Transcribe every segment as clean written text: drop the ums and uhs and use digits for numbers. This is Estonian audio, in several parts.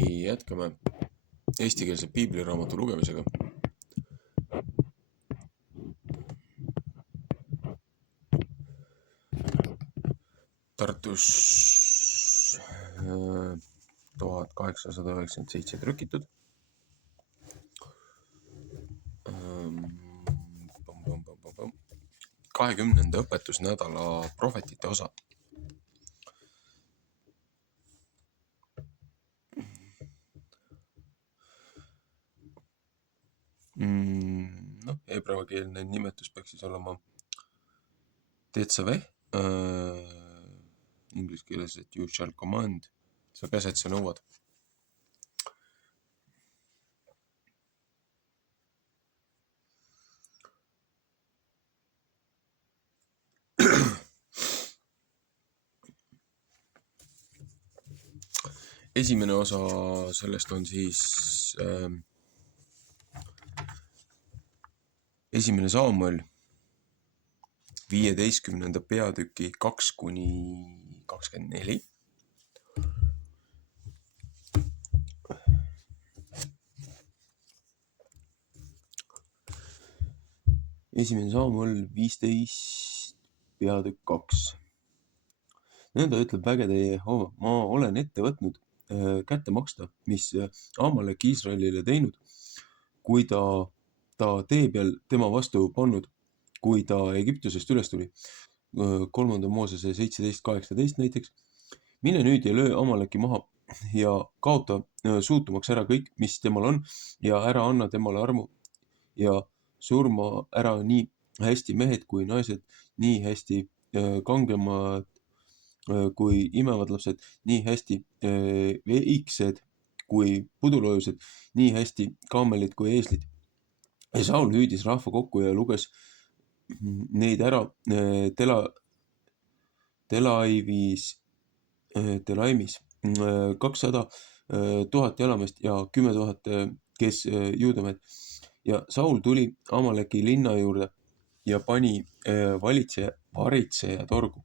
Jätkame eestikeelse piibliraamatu lugemisega. Tartus 1897 trükitud. 20. õpetusnädala prohvetite osa. Hebraakeelne nimetus peaks siis olema Tetzaveh, inglise keeles, et you shall command, sa käsed, sa nõuad. Esimene osa sellest on siis esimene Saamuel 15. peatüki 2-24. Esimene Saamuel 15 peatükk 2. Nõnda ütleb vägede Jehova, ma olen ette võtnud kätte maksta, mis Amalek Iisraelile teinud, kui ta tee peal tema vastu pannud, kui ta Egiptusest üles tuli. 3. Moosese 17.18 näiteks. Mine nüüd ja löö Amaleki maha ja kaota suutumaks ära kõik, mis temal on, ja ära anna temale armu ja surma ära nii hästi mehed kui naised, nii hästi kangemad kui imevad lapsed, nii hästi veiksed kui pudulojused, nii hästi kaamelid kui eeslid. Ja Saul hüüdis rahva kokku ja luges neid ära Telaimis 200 000 jalameest ja 10 000, kes juudamehed. Ja Saul tuli Amaleki linna juurde ja pani varitseja torgu.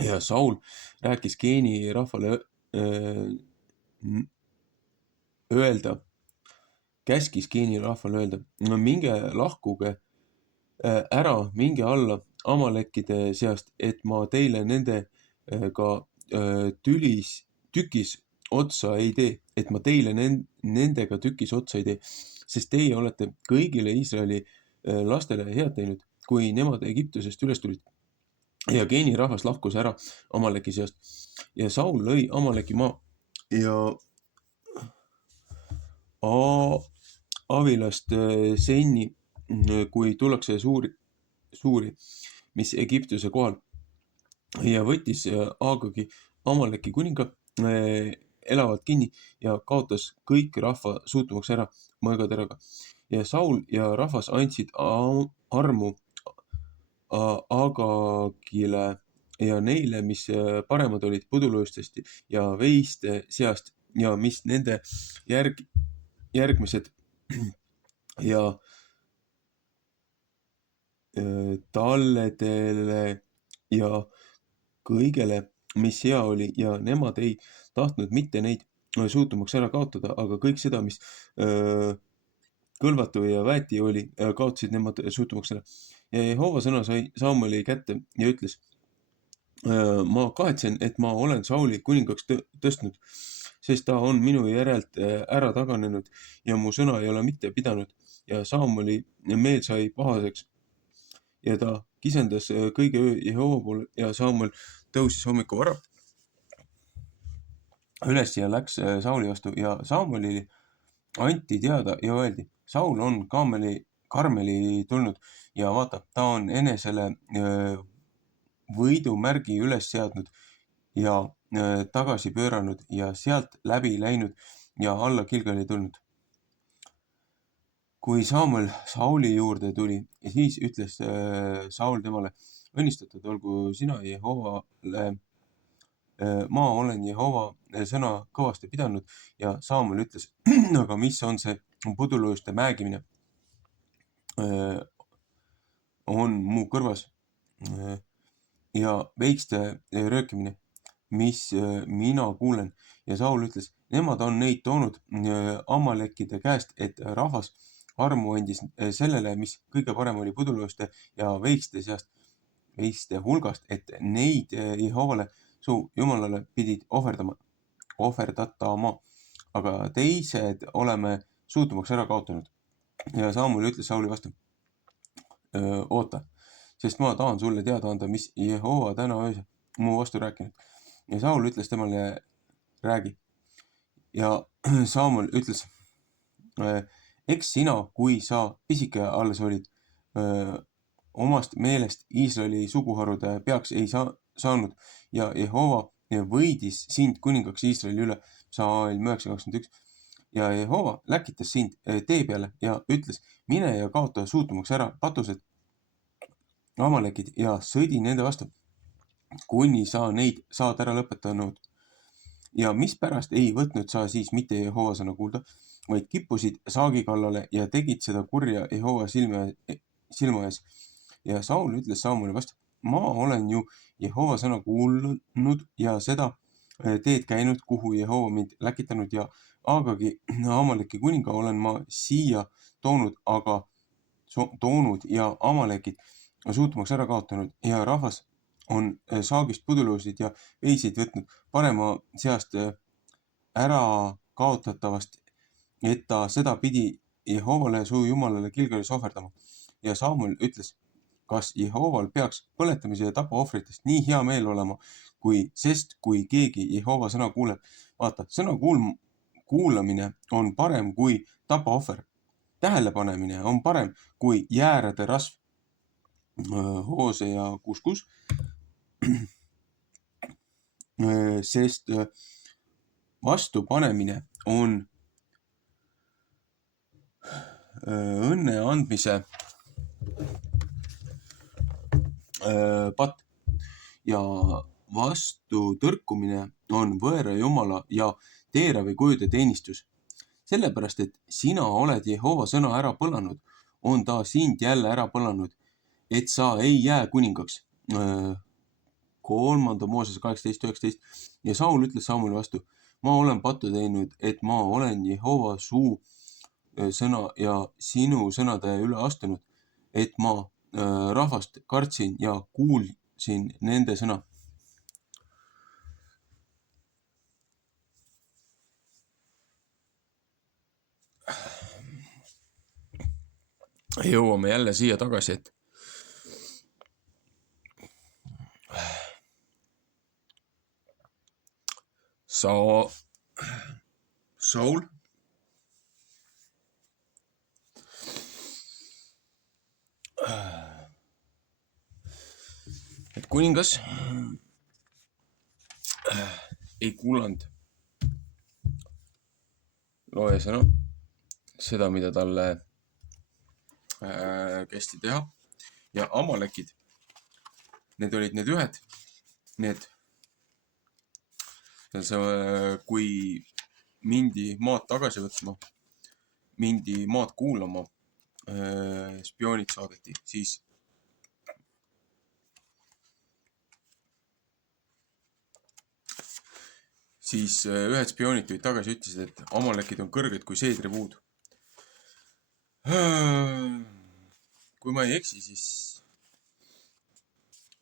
Ja Saul rääkis Geeni rahvale käskis Geeni rahvale öelda, minge lahkuge ära, minge alla Amalekide seast, et ma teile nendega tükis otsa ei tee, et ma teile nendega tükis otsa ei tee, sest teie olete kõigile Iisraeli lastele head teinud, kui nemad Egiptusest üles tulid. Ja Geeni rahvas lahkus ära Amaleki seast ja Saul lõi Amaleki maa ja Avilast Seini, kui tullakse suuri, mis Egiptuse kohal, ja võttis Aagagi Amaleki kuninga elavalt kinni ja kaotas kõik rahva suutumaks ära mõõgateraga. Ja Saul ja rahvas andsid armu Agagile ja neile, mis paremad olid pudulojustest ja veiste seast ja mis nende järgmised ja talledele ja kõigele, mis hea oli, ja nemad ei tahtnud mitte neid suutumaks ära kaotada, aga kõik seda, mis kõlvatu ja väeti oli, kaotasid nemad suutumaks ära. Ja Jehova sõna sai Samueli kätte ja ütles, ma kahetsen, et ma olen Sauli kuningaks tõstnud, sest ta on minu järelt ära taganenud ja mu sõna ei ole mitte pidanud. Ja Samueli meel sai pahaseks ja ta kisendas kõige öö Jehova poole ja Samuel tõusis hommiku vara üles ja läks Sauli vastu ja Samuelile anti teada ja öeldi, Saul on Karmeli tulnud ja vaata, ta on enesele võidumärgi üles seadnud ja tagasi pööranud ja sealt läbi läinud ja alla Gilgali tulnud. Kui Samuel Sauli juurde tuli, siis ütles Saul temale, õnnistatud olgu sina Jehovale, ma olen Jehova sõna kõvasti pidanud ja Samuel ütles, aga mis on see pudulojuste määgimine on mu kõrvas. ja veikste röökimine, mis mina kuulen. Ja Saul ütles, nemad on neid toonud Amalekide käest, et rahvas armu andis sellele, mis kõige parem oli pudulooste ja veikste seast, veiste hulgast, et neid Jehovale, su jumalale pidid ohverdatama, aga teised oleme suutumaks ära kaotanud. Ja Samuel ütles Sauli vastu, oota, sest ma tahan sulle teada anda, mis Jehova täna öösel mu vastu rääkinud. Ja Saul ütles temale, räägi. Ja Samuel ütles, eks sina, kui sa pisike alles olid, omast meelest Iisraeli suguharude peaks ei saanud ja Jehova võidis sind kuningaks Iisraeli üle, Psalm 9:21. Ja Jehova läkitas sind tee peale ja ütles, mine ja kaota suutumaks ära patused Amalekid ja sõdi nende vastu, kuni sa neid saad ära lõpetanud. Ja mispärast ei võtnud sa siis mitte Jehova sõna kuulda, vaid kippusid saagi kallale ja tegid seda kurja Jehova silma ees. Ja Saul ütles Samueli vastu, ma olen ju Jehova sõna kuulnud ja seda teed käinud, kuhu Jehova mind läkitanud ja Agagi Amaleki kuninga olen ma siia toonud ja Amalekid suutumaks ära kaotanud ja rahvas on saagist puduloosid ja veiseid võtnud parema seast ära kaotatavast, et ta seda pidi Jehovale su jumalale Gilgalis ohverdama. Ja Samuel ütles, kas Jehoval peaks põletamise ja tapaohvritest nii hea meel olema, sest kui keegi Jehova sõna kuuleb, vaata, sõna kuulamine on parem kui tapaohver. Tähelepanemine on parem kui jäärade rasv. Hosea 6:6. Sest vastupanemine on õnne andmise patt ja vastu tõrkumine on võõra jumala ja teeravi kujude teenistus. Sellepärast, et sina oled Jehova sõna ära põlanud, on ta sind jälle ära põlanud, et sa ei jää kuningaks. 3. Mooses 18:19. Ja Saul ütles Samueli vastu, ma olen pattu teinud, et ma olen Jehova suu sõna ja sinu sõnade üle astunud, et ma rahvast kartsin ja kuulsin nende sõna. Jõuame jälle siia tagasi, et Saul et kuningas ei kuulanud looja sõna, seda, mida talle kästi teha ja Amalekid, need olid need ühed, kui mindi maad tagasi võtma, mindi maad kuulama, spioonid saadeti, siis ühed spioonid tulid tagasi ja ütlesid, et Amalekid on kõrged kui seedripuud. Kui ma ei eksi, siis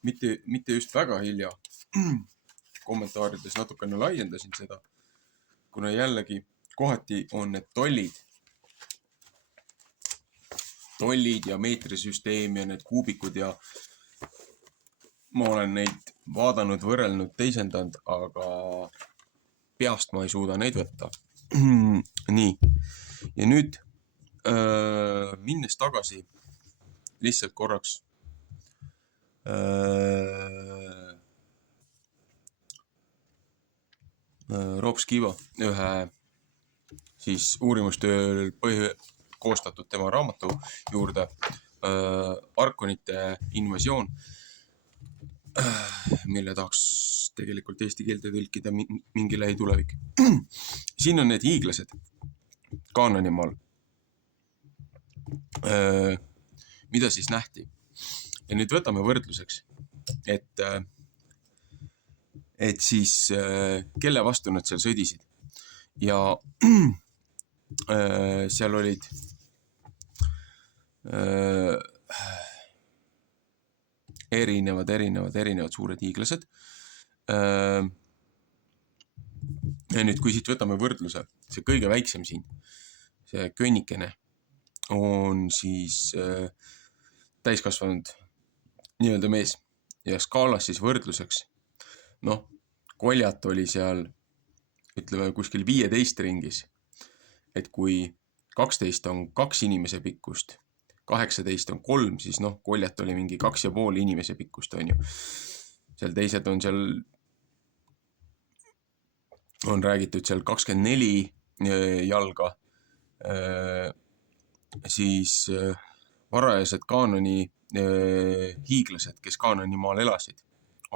mitte just väga hilja kommentaarides natukene laiendasin seda, kuna jällegi kohati on need tollid ja meetrisüsteem ja need kuubikud ja ma olen neid vaadanud, võrrelnud, teisendanud, aga peast ma ei suuda neid võtta. Nii, ja nüüd minnes tagasi lihtsalt korraks Rob Skiba ühe siis uurimustööl koostatud tema raamatu juurde Arkonite invasioon, mille tahaks tegelikult eesti keelde tõlkida mingi lähitulevik. Siin on need hiiglased Kaanani maal. Mida siis nähti? Ja nüüd võtame võrdluseks. et siis kelle vastu nad seal sõdisid. Ja seal olid erinevad suured hiiglased. Ja nüüd, kui siit võtame võrdluse, see kõige väiksem siin, see könnikene on siis täiskasvanud nii-öelda mees ja skaalas siis võrdluseks. Noh, Koljat oli seal, ütleme, kuskil 15 ringis, et kui 12 on 2 inimese pikkust, 18 on 3, siis noh, Koljat oli mingi 2,5 inimese pikkust, on ju. Seal teised on seal, on räägitud seal 24 jalga, siis varajased Kaanani hiiglased, kes Kaanani maal elasid,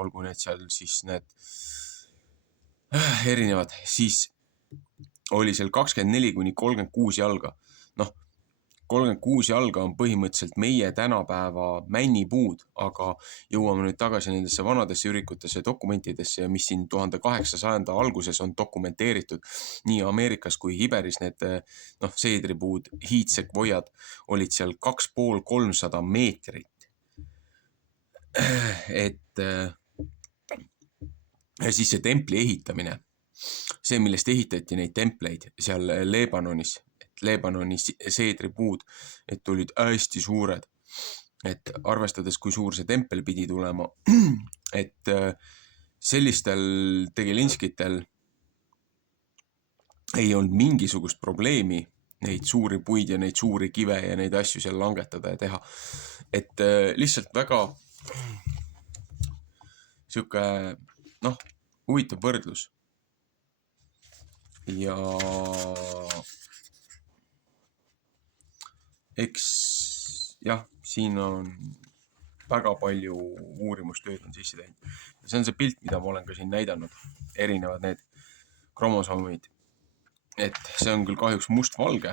olgu need seal siis need erinevad, siis oli seal 24 kuni 36 jalga. Noh, 36 jalga on põhimõtteliselt meie tänapäeva männipuud, aga jõuame nüüd tagasi nendesse vanadesse ürikutesse dokumentidesse, mis siin 1800 alguses on dokumenteeritud nii Ameerikas kui Hiberis. Need seedripuud, hiidsekvojad olid seal 250–300 meetrit. Ja siis see templi ehitamine, see, millest ehitati neid templeid seal Leebanonis, Leebanoni seedripuud, et olid hästi suured, et arvestades, kui suur see tempel pidi tulema, et sellistel tegelinskitel ei olnud mingisugust probleemi neid suuri puid ja neid suuri kive ja neid asju seal langetada ja teha. Et lihtsalt väga sihuke, huvitav võrdlus. Ja eks jah, siin on väga palju uurimustööd on sisse teinud. See on see pilt, mida ma olen ka siin näidanud, erinevad need kromosoomid. Et see on küll kahjuks mustvalge.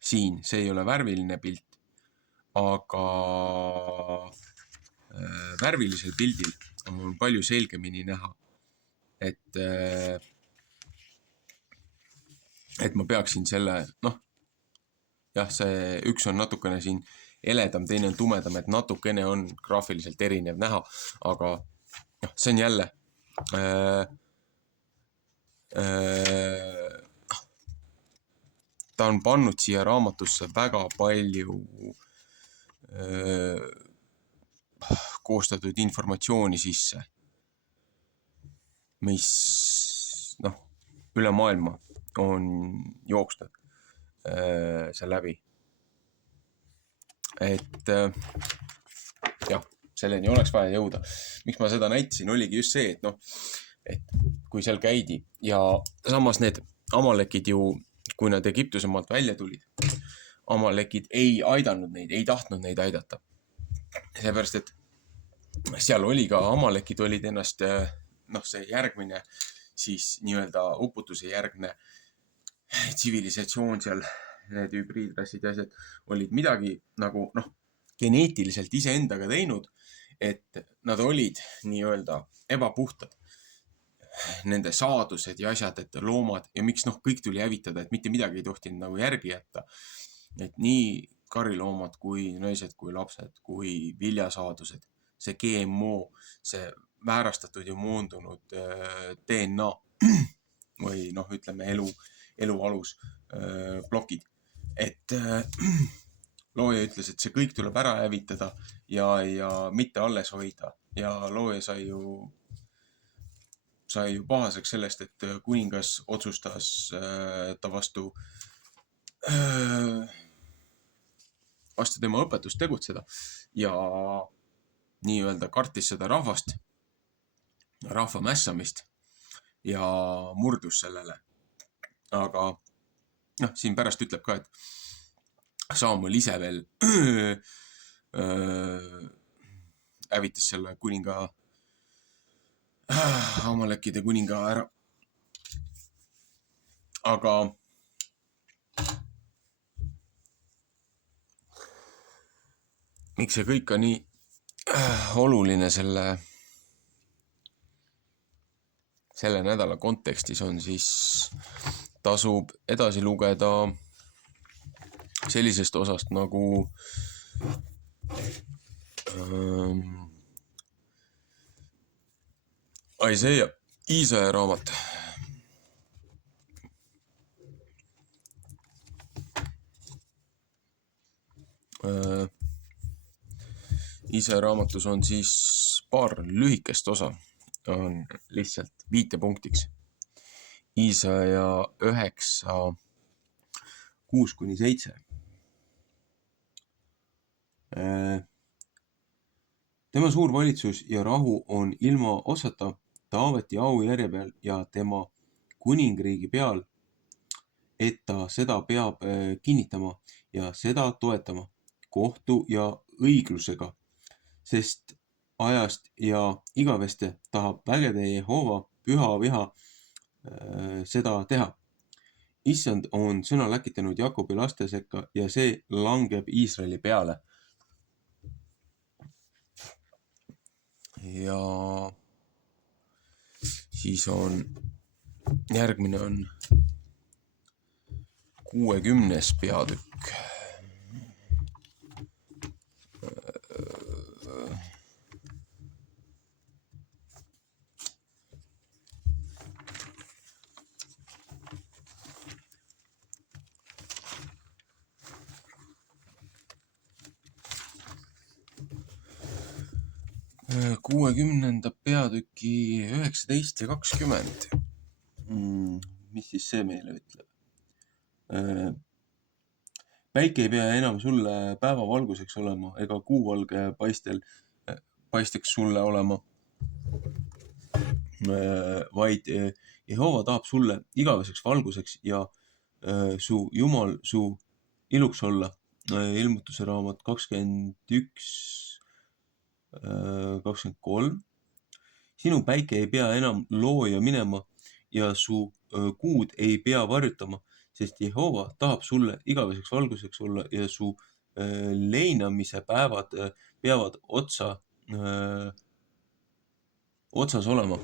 Siin, see ei ole värviline pilt, aga värvilisel pildil on palju selgemini näha, et ma peaksin selle, jah, see üks on natukene siin eledam, teine on tumedam, et natukene on graafiliselt erinev näha, aga see on jälle ta on pannud siia raamatusse väga palju koostatud informatsiooni sisse, mis üle maailma on jooksnud see läbi. Et jah, selleni oleks vaja jõuda. Miks ma seda näitasin, oligi just see, et kui seal käidi ja samas need amalekid ju, kui nad Egiptuse maalt välja tulid, amalekid ei aidanud neid, ei tahtnud neid aidata. Seepärast, et seal oli ka amalekid olid ennast, see järgmine siis nii-öelda uputuse järgne tsivilisatsioon seal, need hübriidrassid ja asjad olid midagi nagu geneetiliselt iseendaga teinud, et nad olid nii-öelda ebapuhtad. Nende saadused ja asjad, et loomad ja miks kõik tuli hävitada, et mitte midagi ei tohtinud nagu järgi jätta. Et nii kariloomad kui naised, kui lapsed, kui viljasaadused, see GMO, see väärastatud ja moondunud DNA või ütleme elu alus plokid. Et looja ütles, et see kõik tuleb ära hävitada ja mitte alles hoida. Ja looja sai ju pahaseks sellest, et kuningas otsustas ta vastu tema õpetust tegutseda ja nii-öelda kartis seda rahvast, rahva mässamist ja murdus sellele. Aga siin pärast ütleb ka, et Samuel ise veel hävitas selle kuninga, amalekide kuninga ära. Aga miks see kõik on nii oluline selle nädala kontekstis on, siis tasub edasi lugeda sellisest osast nagu Iisaja raamat. Iisaja raamatus on siis paar lühikest osa, on lihtsalt viitepunktiks. Iisaja 9:6-7. Tema suur valitsus ja rahu on ilma osata Taaveti aujärje peal ja tema kuningriigi peal, et ta seda peab kinnitama ja seda toetama kohtu ja õiglusega, sest ajast ja igaveste tahab vägede Jehova püha viha seda teha. Issand on sõna läkitanud Jakobi laste sekka ja see langeb Iisraeli peale. Ja siis järgmine on 60. peatükk. Kuuekümnenda peatüki 19 ja 20. Mis siis see meile ütleb? Päike ei pea enam sulle päevavalguseks olema ega kuuvalge paisteks sulle olema, vaid Jehova tahab sulle igaveseks valguseks ja su Jumal su iluks olla. Ilmutuse raamat 21:23. Sinu päike ei pea enam looja minema ja su kuud ei pea varjutama, sest Jehova tahab sulle igaveseks valguseks olla ja su leinamise päevad peavad otsas olema.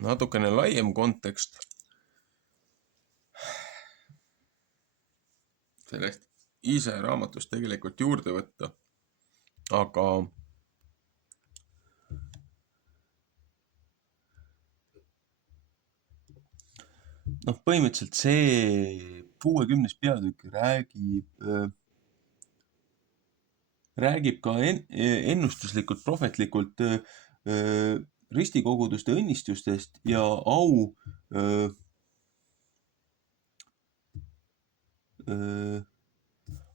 Natukene laiem kontekst sellest Iisaja raamatust tegelikult juurde võtta, aga põhimõtteliselt see 60. peatükk räägib ka ennustuslikult, prohvetlikult ristikoguduste õnnistustest ja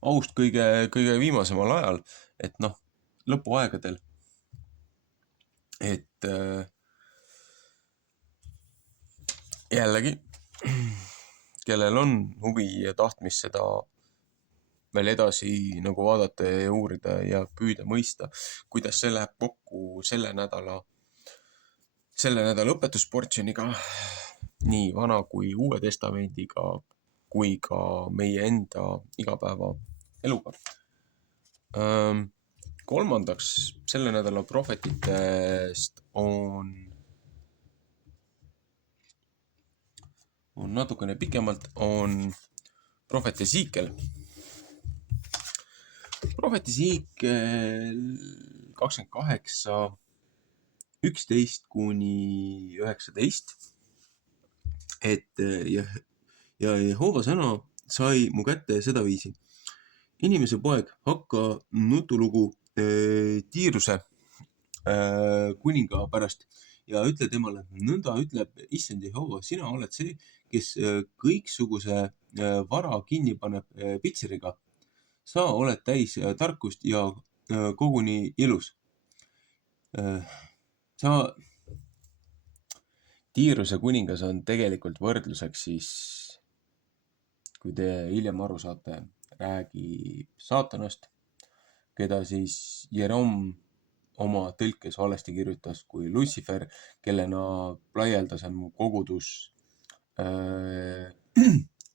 aust kõige viimasemal ajal, et lõpuaegadel, et jällegi, kellel on huvi ja tahtmist seda veel edasi nagu vaadata ja uurida ja püüda mõista, kuidas see läheb kokku selle nädala õpetusportsjoniga, nii Vana kui Uue Testamendiga, kui ka meie enda igapäeva eluga. Kolmandaks selle nädala prohvetitest on natukene pikemalt, on prohvet Esiikel. Prohvet Esiikel 28:11-19, et ja Jehova sõna sai mu kätte sedaviisi. Inimese poeg, hakka nutulugu Tiiruse kuninga pärast ja ütle temale, nõnda ütleb Issand Jehova, sina oled see, kes kõiksuguse vara kinni paneb pitseriga. Sa oled täis tarkust ja koguni ilus. Tiiruse kuningas on tegelikult võrdluseks siis, kui te hiljem aru saate, räägib saatanast, keda siis Jerom oma tõlkes valesti kirjutas kui Lucifer, kellena laialdasem kogudus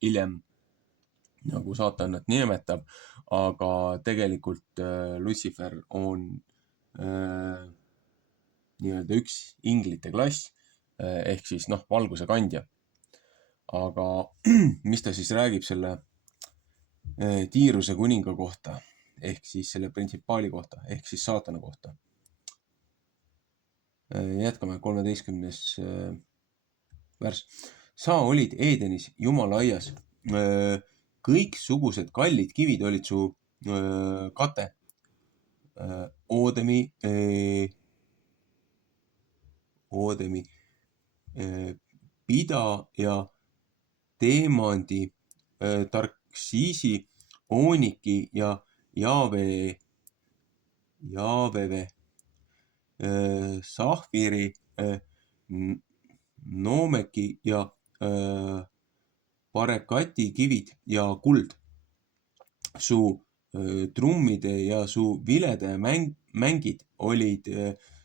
hiljem nagu saatanat nimetab, aga tegelikult Lucifer on nii-öelda üks inglite klass ehk siis valguse kandja. Aga mis ta siis räägib selle tiiruse kuninga kohta ehk siis selle printsipaali kohta ehk siis saatana kohta? Jätkame 13. Värss. Sa olid Edenis Jumala aias. Kõiksugused kallid kivid olid su kate. Oodemi, pida ja teemandi, tarksiisi, ooniki ja jaaveve, sahviri, noomeki ja parekati kivid ja kuld. Su trummide ja su vilede mängid olid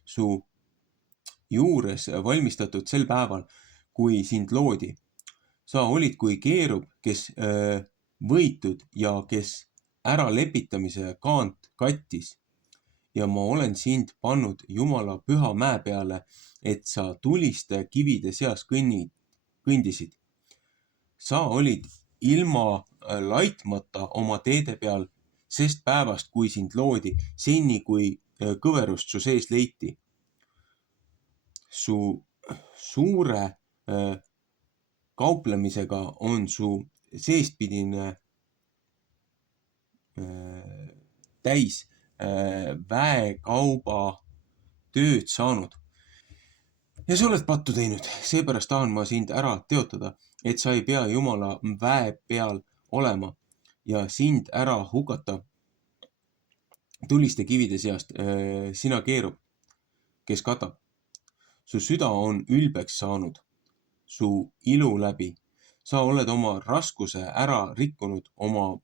su juures valmistatud sel päeval, kui sind loodi. Sa olid kui keerub, kes võitud ja kes ära lepitamise kaant kattis. Ja ma olen sind pannud Jumala püha mäe peale, et sa tuliste kivide seas kõndisid. Sa olid ilma laitmata oma teede peal, sest päevast, kui sind loodi, seni kui kõverust su sees leiti. Su suure kauplemisega on su seestpidine täis väekauba tööd saanud. Ja sa oled pattu teinud, seepärast tahan ma sind ära teotada, et sa ei pea Jumala väe peal olema ja sind ära hukata tuliste kivide seast, sina keerub, kes katab. Su süda on ülbeks saanud, su ilu läbi. Sa oled oma raskuse ära rikkunud oma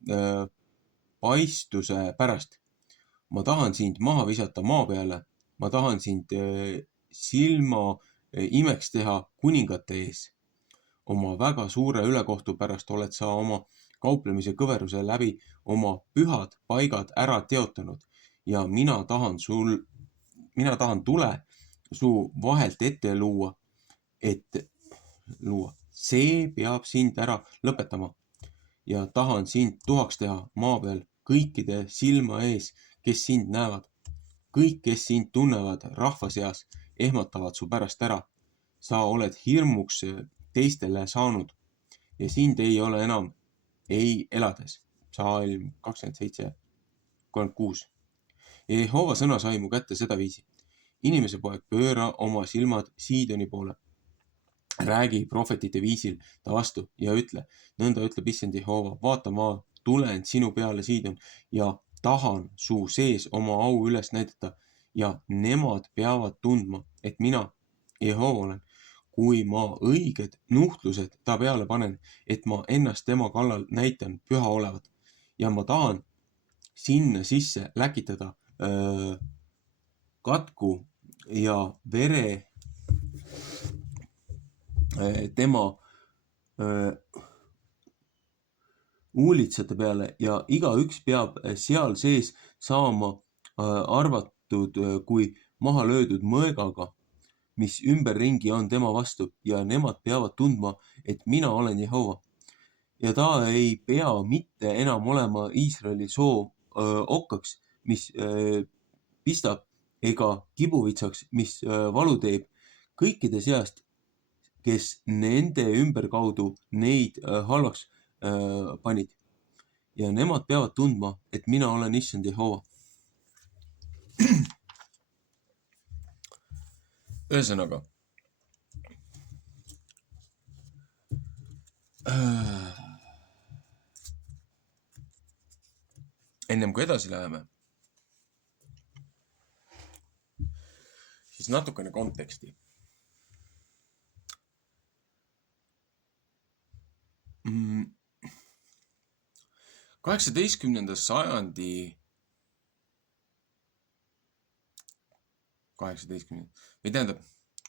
paistuse pärast. Ma tahan sind maha visata maa peale, ma tahan sind silma imeks teha kuningate ees. Oma väga suure ülekohtu pärast oled sa oma kauplemise kõveruse läbi oma pühad paigad ära teotanud ja mina tahan tule su vahelt ette luua. See peab sind ära lõpetama ja tahan sind tuhaks teha maa peal kõikide silma ees, kes sind näevad. Kõik, kes sind tunnevad rahva seas, ehmatavad su pärast ära. Sa oled hirmuks teistele saanud ja sind ei ole enam ei elades. Psalm 27:36. Ja Jehova sõna sai mu kätte sedaviisi. Inimese poeg, pööra oma silmad Siidoni poole. Räägi prohvetite viisil ta vastu ja ütle, nõnda ütleb issand Jehova, vaata, ma tulen sinu peale, Siidon, ja tahan su sees oma au üles näidata ja nemad peavad tundma, et mina, Jehova olen, kui ma õiged nuhtlused ta peale panen, et ma ennast tema kallal näitan püha olevat ja ma tahan sinna sisse läkitada katku ja vere tema uulitsate peale ja igaüks peab seal sees saama arvatud kui maha löödud mõõgaga, mis ümberringi on tema vastu ja nemad peavad tundma, et mina olen Jehova. Ja ta ei pea mitte enam olema Iisraeli soo okkaks, mis pistab, ega kibuvitsaks, mis valu teeb kõikide seast, kes nende ümberkaudu neid halvaks panid. Ja nemad peavad tundma, et mina olen issand Jehova. Ühesõnaga, ennem kui edasi läheme, siis natukene konteksti. 18. sajandi 18. või tähendab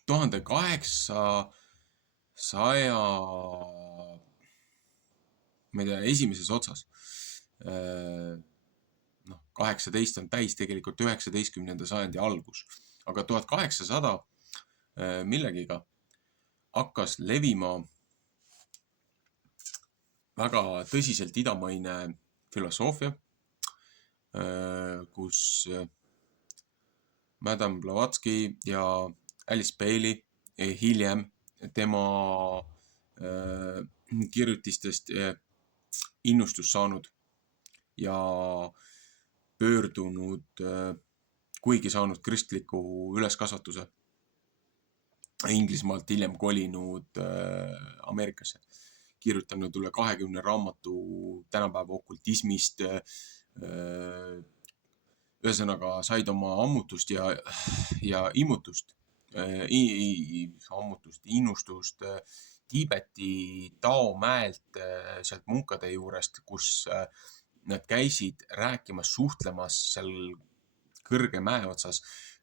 1800 100, ma ei tea, esimeses otsas. 18 on täis tegelikult 19. sajandi algus, aga 1800 millegiga hakkas levima väga tõsiselt idamaine filosoofia, kus Madame Blavatsky ja Alice Bailey hiljem tema kirjutistest innustus saanud ja pöördunud, kuigi saanud kristliku üleskasvatuse, Inglismaalt hiljem kolinud Ameerikasse, kirjutanud üle 20 raamatu tänapäeva okultismist, ühesõnaga said oma ammutust ja innustust Tiibeti Tao mäelt, sealt munkade juurest, kus nad käisid rääkimas, suhtlemas seal kõrge mäe otsas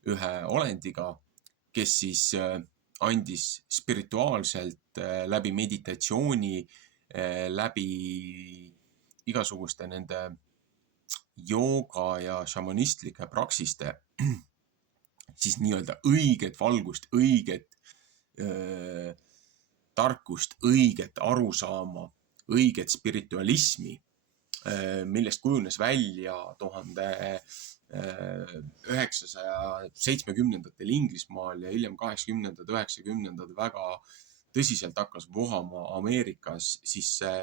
ühe olendiga, kes siis andis spirituaalselt läbi meditatsiooni, läbi igasuguste nende jooga ja šamanistlike praksiste siis nii-öelda õiget valgust, õiget tarkust, õiget arusaama, õiget spiritualismi, millest kujunes välja 1970-ndatel Inglismaal ja hiljem 80-ndad, 90-ndad väga tõsiselt hakkas vohama Ameerikas siis see,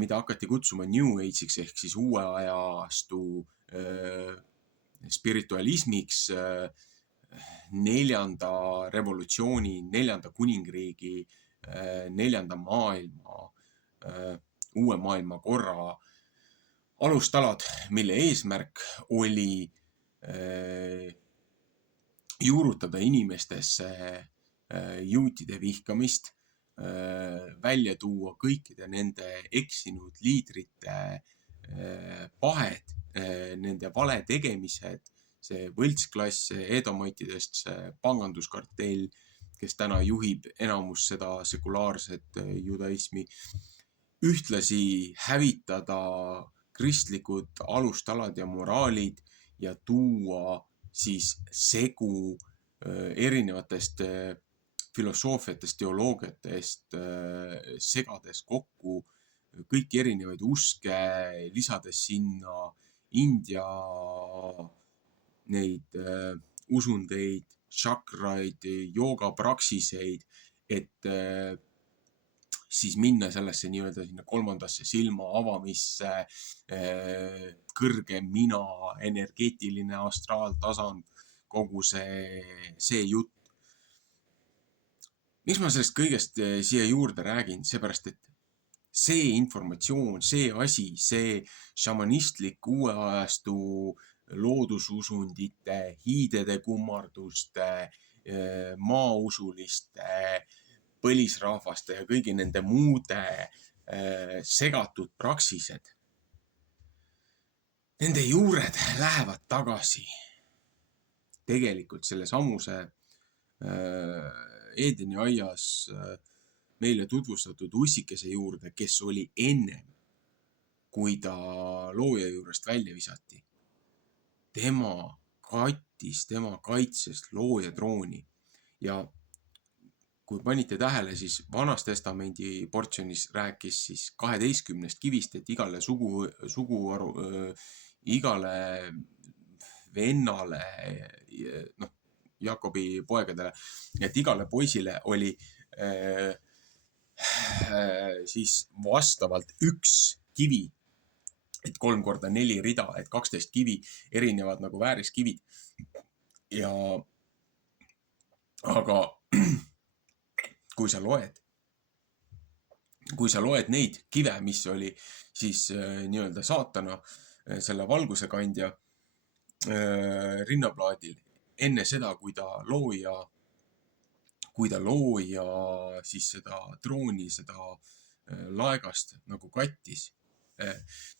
mida hakati kutsuma New Age'iks ehk siis uue ajastu spiritualismiks, 4. revolutsiooni, 4. kuningriigi, 4. maailma, uue maailmakorra alustalad, mille eesmärk oli juurutada inimestesse juutide vihkamist, välja tuua kõikide nende eksinud liidrite pahed, nende vale tegemised, see võltsklass edomaitidest, see panganduskartell, kes täna juhib enamus seda sekulaarset judaismi, ühtlasi hävitada kristlikud alustalad ja moraalid ja tuua siis segu erinevatest filosoofiatest, teoloogiatest, segades kokku kõiki erinevaid uske, lisades sinna India neid usundeid, tšakraid, joogapraksiseid, et siis minna sellesse nii-öelda sinna 3. silma avamisse, kõrge mina, energeetiline astraaltasand, kogu see jutt. Miks ma sellest kõigest siia juurde räägin? Seepärast, et see informatsioon, see asi, see šamanistlik uue ajastu loodususundite, hiidede kummarduste, maausuliste, põlisrahvaste ja kõigi nende muude segatud praksised. Nende juured lähevad tagasi tegelikult selle samuse Eedeni aias meile tutvustatud ussikese juurde, kes oli ennem, kui ta looja juurest välja visati. Tema kattis, tema kaitses looja trooni ja kui panite tähele, siis Vanas Testamendi portsjonis rääkis siis 12 kivist, et igale suguharu, igale vennale, Jakobi poegadele, et igale poisile oli siis vastavalt üks kivi, et 3 × 4 rida, et 12 kivi, erinevad nagu vääriskivid. Ja aga kui sa loed neid kive, mis oli siis nii-öelda saatana, selle valguse kandja rinnaplaadil, enne seda, kui ta looja siis seda trooni, seda laegast nagu kattis,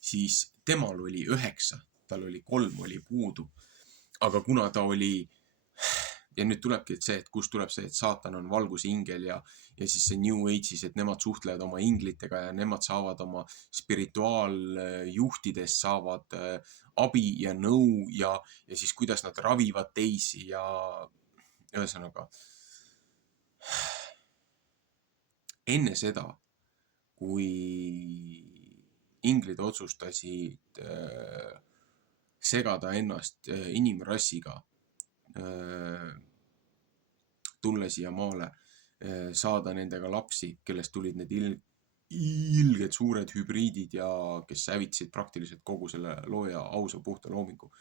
siis temal oli 9, tal oli 3 oli puudu. Aga kuna ta oli ja nüüd tulebki see, et kust tuleb see, et saatan on valguse ingel ja siis see New Age'is, et nemad suhtlevad oma inglitega ja nemad saavad oma spirituaaljuhtidest saavad abi ja nõu ja siis kuidas nad ravivad teisi ja ühesõnaga enne seda, kui inglid otsustasid segada ennast inimrassiga, tulla siia maale, saada nendega lapsi, kellest tulid need ilged suured hübriidid ja kes hävitasid praktiliselt kogu selle looja ausa puhta loomingu,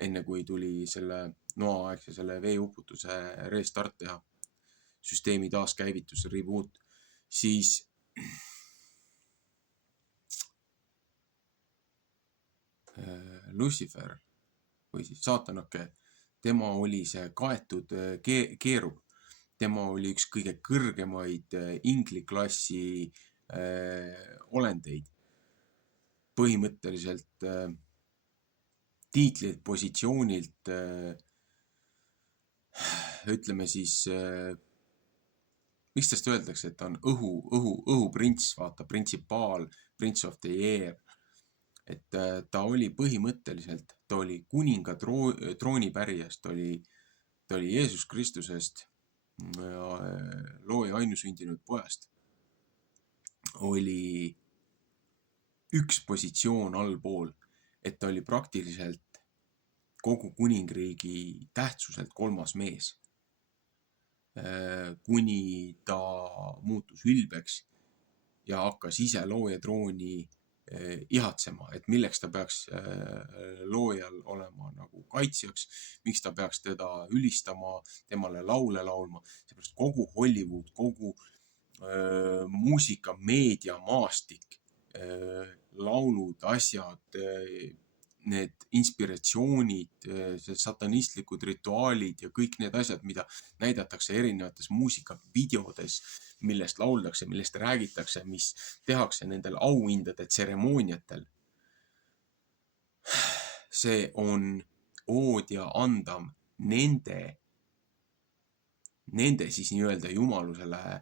enne kui tuli selle noaaegse selle veeuputuse restart teha, süsteemi taaskäivitus, reboot, siis Lucifer või siis saatanake, tema oli see kaetud keerub. Tema oli üks kõige kõrgemaid ingliklassi olendeid. Põhimõtteliselt tiitlilt, positsioonilt, ütleme siis, miks tast öeldakse, et ta on õhuprints, vaata, printsipaal, prince of the air. Et ta oli põhimõtteliselt, ta oli kuninga troonipärjast, ta oli Jeesus Kristusest, looja ainusündinud pojast, oli üks positsioon allpool, et ta oli praktiliselt kogu kuningriigi tähtsuselt kolmas mees, kuni ta muutus ülbeks ja hakkas ise looja trooni ihatsema, et milleks ta peaks loojal olema nagu kaitsjaks, miks ta peaks teda ülistama, temale laule laulma, seepärast kogu Hollywood, kogu muusika, meedia, maastik, laulud, asjad, need inspiratsioonid, satanistlikud rituaalid ja kõik need asjad, mida näidatakse erinevates muusikavideodes, millest lauldakse, millest räägitakse, mis tehakse nendel auhindade tseremooniatel. See on ood ja andam nende siis nii-öelda jumalusele,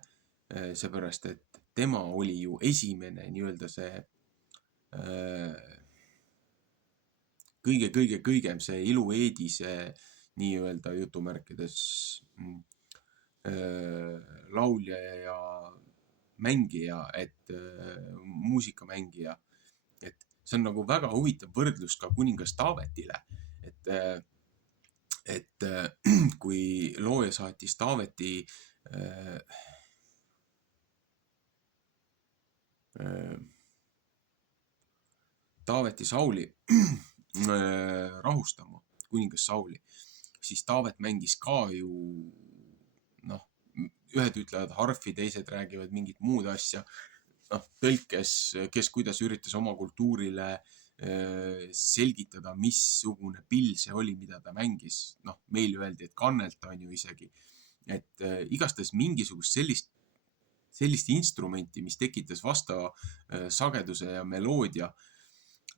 seepärast, et tema oli ju esimene nii-öelda see kõigem see ilueedise nii-öelda jutumärkides laulja ja mängija, et muusikamängija, et see on nagu väga huvitav võrdlus ka kuningas Taavetile, et kui looja saatis Taaveti Sauli rahustama, kuningas Sauli, siis Taavet mängis ka ju, noh, ühed ütlevad harfi, teised räägivad mingit muud asja, noh, tõlkes, kes kuidas üritas oma kultuurile selgitada, missugune pill see oli, mida ta mängis, noh, meil öeldi, et kannelt on ju isegi, et igastahes mingisugust sellist instrumenti, mis tekitas vastava sageduse ja meloodia,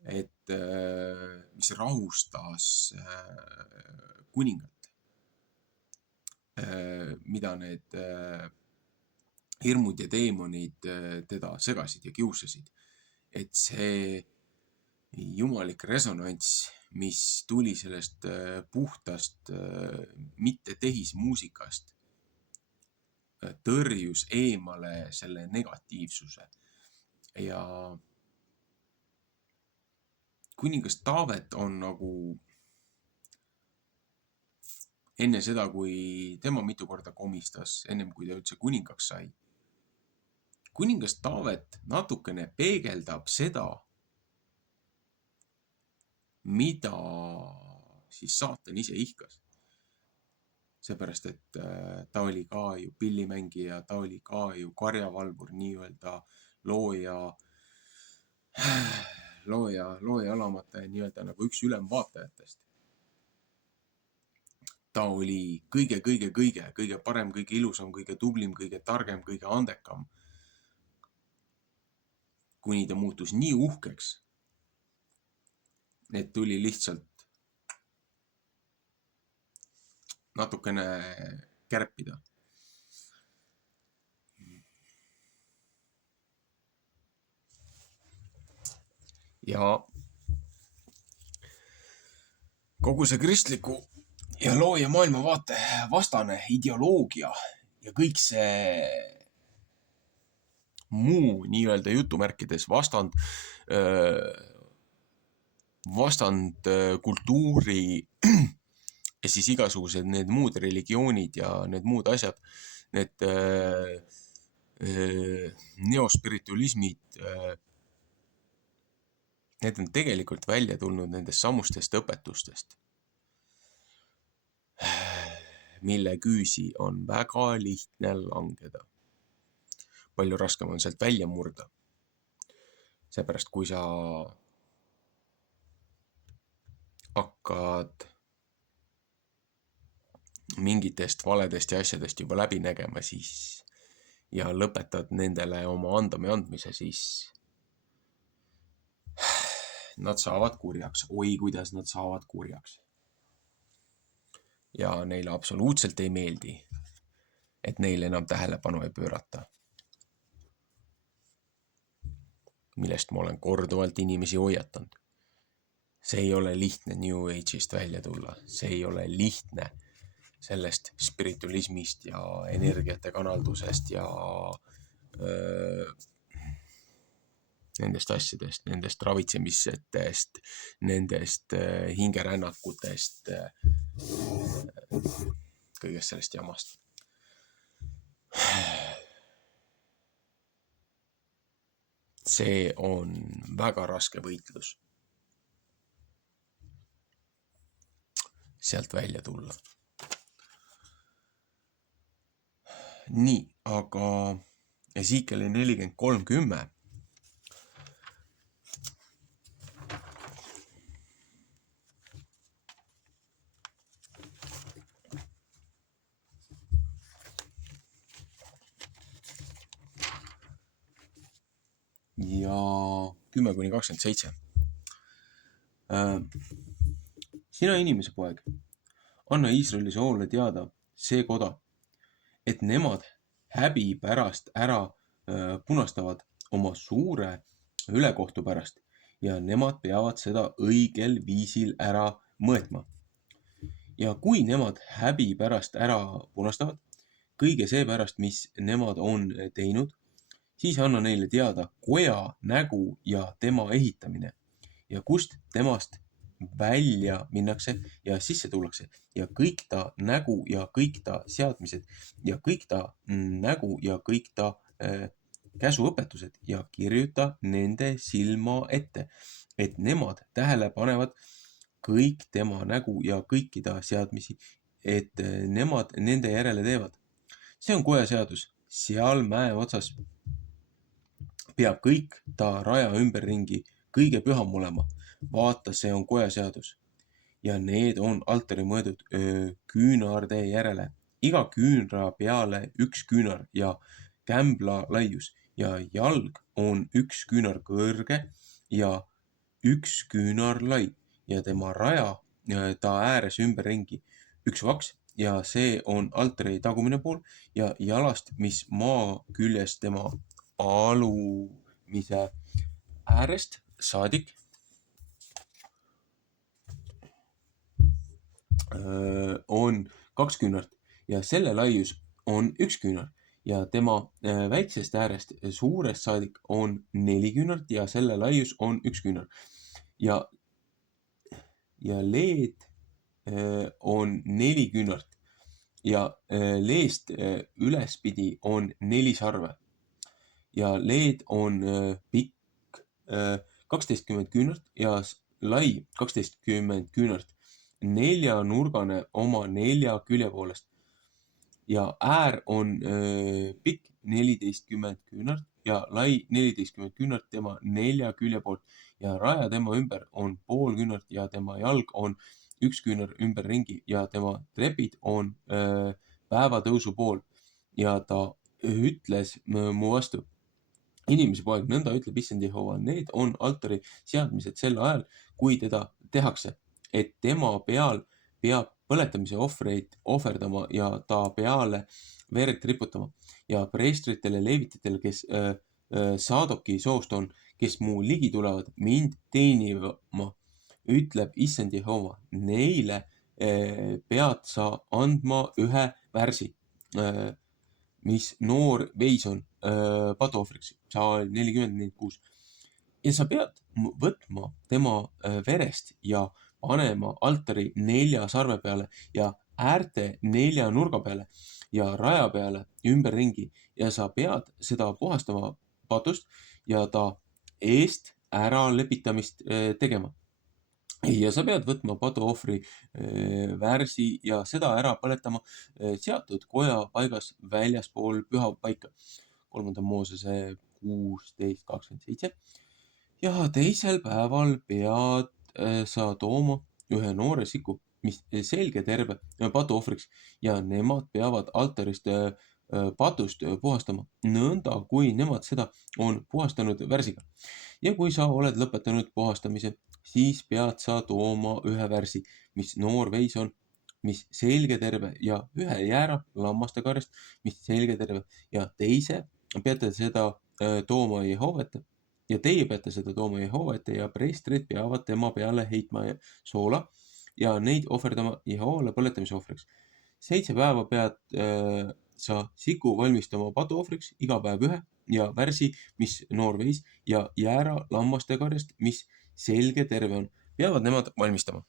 et mis rahustas kuningat, mida need hirmud ja teemonid teda segasid ja kiusasid. Et see jumalik resonants, mis tuli sellest puhtast mitte tehismuusikast, tõrjus eemale selle negatiivsuse. Ja kuningas Taavet on nagu enne seda, kui tema mitu korda komistas, ennem kui ta üldse kuningaks sai. Kuningas Taavet natukene peegeldab seda, mida siis saatan ise ihkas. Seepärast, et ta oli ka ju pillimängija, ta oli ka ju karjavalvur, nii-öelda looja alamate nii-öelda nagu üks ülemvaatajatest. Ta oli kõige parem, kõige ilusam, kõige tublim, kõige targem, kõige andekam. Kuni ta muutus nii uhkeks, et tuli lihtsalt natukene kärpida. Ja kogu see kristliku ja looja maailmavaate vastane ideoloogia ja kõik see muu nii-öelda jutumärkides vastand kultuuri ja siis igasugused need muud religioonid ja need muud asjad, need neospiritualismid, need on tegelikult välja tulnud nendest samustest õpetustest, mille küüsi on väga lihtne langeda. Palju raskem on sealt välja murda. Seepärast, kui sa hakkad mingitest valedest ja asjadest juba läbi nägema, siis ja lõpetad nendele oma andmise, siis nad saavad kurjaks. Oi, kuidas nad saavad kurjaks. Ja neile absoluutselt ei meeldi, et neile enam tähelepanu ei pöörata. Millest ma olen korduvalt inimesi hoiatanud. See ei ole lihtne New Age'ist välja tulla. See ei ole lihtne sellest spiritualismist ja energiate kanaldusest ja nendest asjadest, nendest ravitsemisest, nendest hingerännakutest, kõigest sellest jamast. See on väga raske võitlus. Sealt välja tulla. Nii, aga Ezekieli 43:10. Ja 10-27. Sina inimese poeg, anna Iisraeli soole teada see koda, et nemad häbi pärast ära punastavad oma suure ülekohtu pärast ja nemad peavad seda õigel viisil ära mõõtma. Ja kui nemad häbi pärast ära punastavad kõige see pärast, mis nemad on teinud, siis anna neile teada koja nägu ja tema ehitamine ja kust temast välja minnakse ja sisse tullakse ja kõik ta nägu ja kõik ta seadmised ja kõik ta nägu ja kõik ta käsuõpetused ja kirjuta nende silma ette, et nemad tähele panevad kõik tema nägu ja kõiki ta seadmisi, et nemad nende järele teevad. See on koja seadus, seal mäe otsas peab kõik ta raja ümberringi kõige püham olema. Vaata, see on koja seadus. Ja need on altari mõõdud küünartee järele. Iga küünra peale üks küünar ja kämbla laius ja jalg on üks küünar kõrge ja üks küünar lai ja tema raja ta ääres ümberringi üks vaks ja see on altari tagumine pool ja jalast, mis maa küljes tema alumise äärest saadik on 2 küünart ja selle laius on 1 küünar ja tema väiksest äärest suurest saadik on 4 küünart ja selle laius on 1 küünar. Ja leed on 4 küünart ja leest ülespidi on 4 sarve. Ja leed on pikk 12 küünart ja lai 12 küünart. 4-nurgane oma 4 külje poolest ja äär on pikk 14 küünart ja lai 14 küünart tema 4 külje poolt ja raja tema ümber on pool küünart ja tema jalg on 1 küünar ümberringi ja tema trepid on päevatõusu pool ja ta ütles mu vastu. Inimese poeg, nõnda ütleb issand Jehova, need on altari seadmised sel ajal, kui teda tehakse, et tema peal peab põletamise ohvreid ohverdama ja ta peale verd riputama ja preestritele, leevititele, kes Saadoki soost on, kes mu ligi tulevad mind teenima, ütleb issand Jehova, neile pead sa andma ühe värsi, mis noor veis on paduohvriks, Psalm 40:46. Ja sa pead võtma tema verest ja panema altari 4 sarve peale ja äärte 4 nurga peale ja raja peale ümberringi ja sa pead seda puhastama padust ja ta eest ära lepitamist tegema. Ja sa pead võtma paduohvri värsi ja seda ära põletama seatud koja paigas väljaspool püha paika. 3. Moosese 16:27. Ja teisel päeval pead sa tooma ühe noore siku, mis selge terve paduohvriks ja nemad peavad altarist padust puhastama, nõnda kui nemad seda on puhastanud värsiga. Ja kui sa oled lõpetanud puhastamise, siis pead sa tooma ühe värsi, mis noor veis on, mis selge terve ja ühe jäära lammaste karjast, mis selge terve ja teise peate seda tooma Jehova ette ja teie peate seda tooma Jehova ette ja preestrid peavad tema peale heitma soola ja neid ohverdama Jehovale põletamisohvriks. 7 päeva pead sa siku valmistama paduohvriks, iga päev ühe ja värsi, mis noor veis ja jäära lammaste karjast, mis selge terve on, peavad nemad valmistama.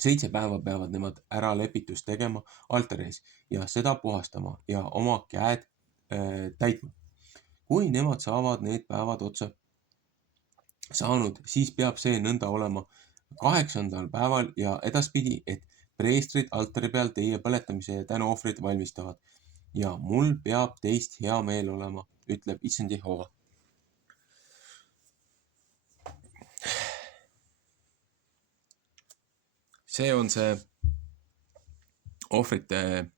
7 päeva peavad nemad ära lepitust tegema altari ees ja seda puhastama ja oma käed täitma. Kui nemad saavad need päevad otsa saanud, siis peab see nõnda olema 8. päeval ja edaspidi, et preestrid altari peal teie põletamise ja tänuohvrid valmistavad. Ja mul peab teist hea meel olema, ütleb issand Jehova. See on see ohvriannid,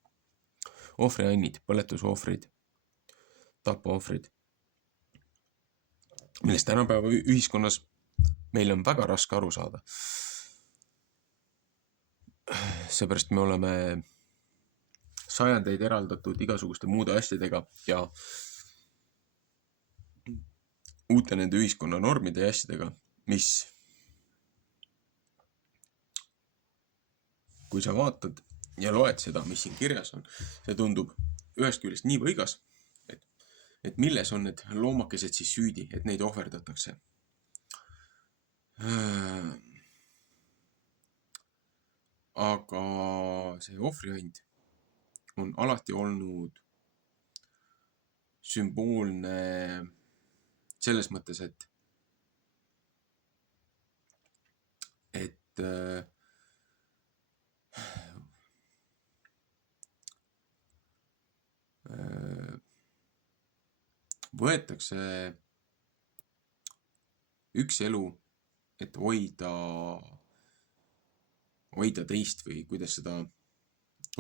põletusohvrid, tapaohvrid, millest tänapäeva ühiskonnas meil on väga raske aru saada. Seepärast me oleme sajandeid eraldatud igasuguste muude asjadega ja uute nende ühiskonna normide ja asjadega, mis, kui sa vaatad ja loed seda, mis siin kirjas on, see tundub ühest küljest nii võigas, et milles on need loomakesed siis süüdi, et neid ohverdatakse. Aga see ohvriand on alati olnud sümboolne selles mõttes, et võetakse üks elu, et hoida teist või kuidas seda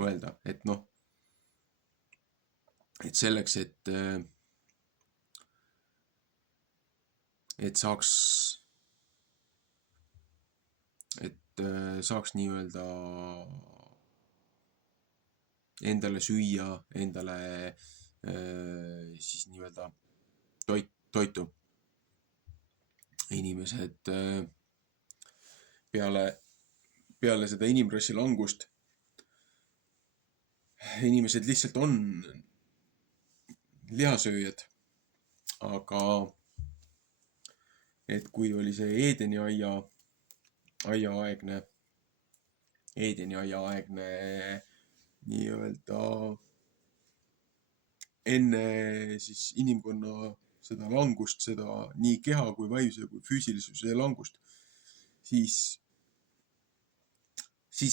öelda, et noh, et selleks, et saaks nii-öelda endale süüa, endale siis nii-öelda toitu. Inimesed peale seda inimrassi langust, inimesed lihtsalt on lihasööjad, aga et kui oli see Eedeni aiaegne nii-öelda enne siis inimkonna seda langust, seda nii keha kui vaimse kui füüsilisuse langust, siis